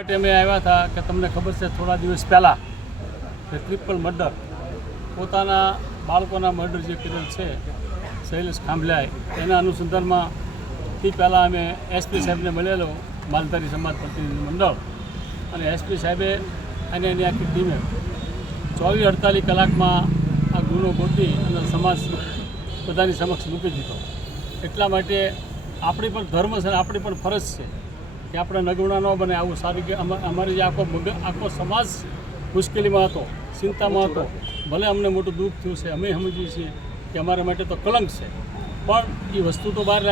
અમે આવ્યા હતા કે તમને ખબર છે થોડા દિવસ પહેલાં કે ટ્રિપલ મર્ડર પોતાના બાળકોના મર્ડર જે કરેલ છે શૈલેષ ખાંભલાએ એના અનુસંધાનમાં તે પહેલાં અમે એસપી સાહેબને મળેલો માલધારી સમાજ પ્રતિનિધિ મંડળ અને એસપી સાહેબે અને એની આખી ટીમે 24-48 કલાકમાં આ ગુનો ગોતી અને સમાજ બધાની સમક્ષ મૂકી દીધો. એટલા માટે આપણી પણ ધર્મ છે અને આપણી પણ ફરજ છે કે આપણે નગુણા ન બને. આવું સારી કે અમારી જે આખો સમાજ મુશ્કેલીમાં હતો, ચિંતામાં હતો. ભલે અમને મોટું દુઃખ થયું છે, અમે સમજીએ છીએ કે અમારા માટે તો કલંક છે, પણ એ વસ્તુ તો બહાર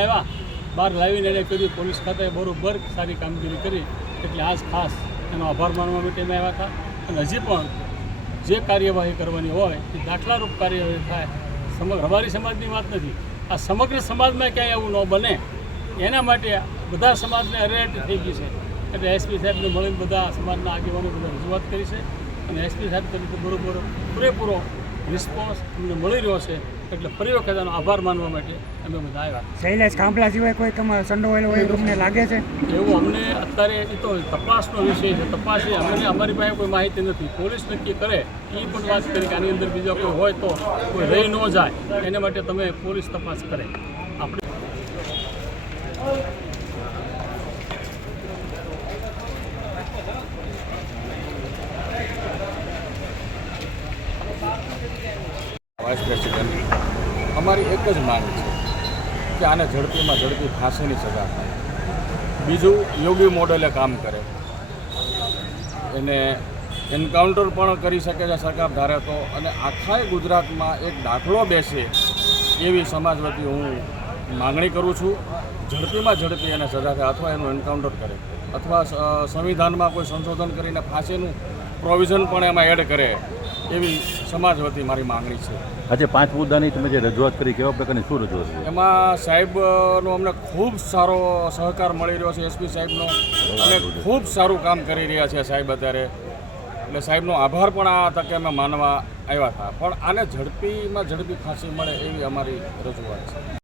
લાવીને એને કરી. પોલીસ ખાતાએ બરોબર સારી કામગીરી કરી. એટલે આજ ખાસ એનો આભાર માનવા માટે અમે આવ્યા હતા. અને હજી પણ જે કાર્યવાહી કરવાની હોય એ દાખલારૂપ કાર્યવાહી થાય. અમારી સમાજની વાત નથી, આ સમગ્ર સમાજમાં ક્યાંય એવું ન બને એના માટે બધા સમાજને એલર્ટ થઈ ગઈ છે. એટલે એસપી સાહેબને મળીને બધા સમાજના આગેવાનો બધા રજૂઆત કરી છે અને એસપી સાહેબ તરીકે બરોબર પૂરેપૂરો રિસ્પોન્સ અમને મળી રહ્યો છે. એટલે ફરી વખત એનો આભાર માનવા માટે અમે બધા આવ્યા. શૈલેષ ખાંભલા સિવાય કોઈ તમારે સંડોવાયેલો હોય તમને લાગે છે? એવું અમને અત્યારે એ તો તપાસનો વિષય છે. તપાસ એ અમારી પાસે કોઈ માહિતી નથી. પોલીસ નક્કી કરે એ પણ વાત કરી કે આની અંદર બીજા કોઈ હોય તો કોઈ રહી ન જાય એના માટે તમે પોલીસ તપાસ કરે. આપણે વાઇસ પ્રેસિડેન્ટ અમારી એક જ માંગ છે કે આને ઝડપીમાં ઝડપી ફાંસીની સજા થાય. બીજું, યોગી મોડેલે કામ કરે, એને એન્કાઉન્ટર પણ કરી શકે છે સરકાર ધારે તો. અને આખાય ગુજરાતમાં એક દાખલો બેસે એવી સમાજ વતી હું માગણી કરું છું. ઝડપીમાં ઝડપી એને સજા થાય, અથવા એનું એન્કાઉન્ટર કરે, અથવા સંવિધાનમાં કોઈ સંશોધન કરીને ફાંસીનું પ્રોવિઝન પણ એમાં એડ કરે એવી સમાજ વતી મારી માંગણી છે. આજે 5 મુદ્દાની તમે જે રજૂઆત કરી, કેવા પ્રકારની શું રજૂઆત કરી? એમાં સાહેબનો અમને ખૂબ સારો સહકાર મળી રહ્યો છે, એસપી સાહેબનો, અને ખૂબ સારું કામ કરી રહ્યા છે સાહેબ અત્યારે. એટલે સાહેબનો આભાર પણ આ તકે અમે માનવા આવ્યા હતા. પણ આને ઝડપીમાં ઝડપી ફાંસી મળે એવી અમારી રજૂઆત છે.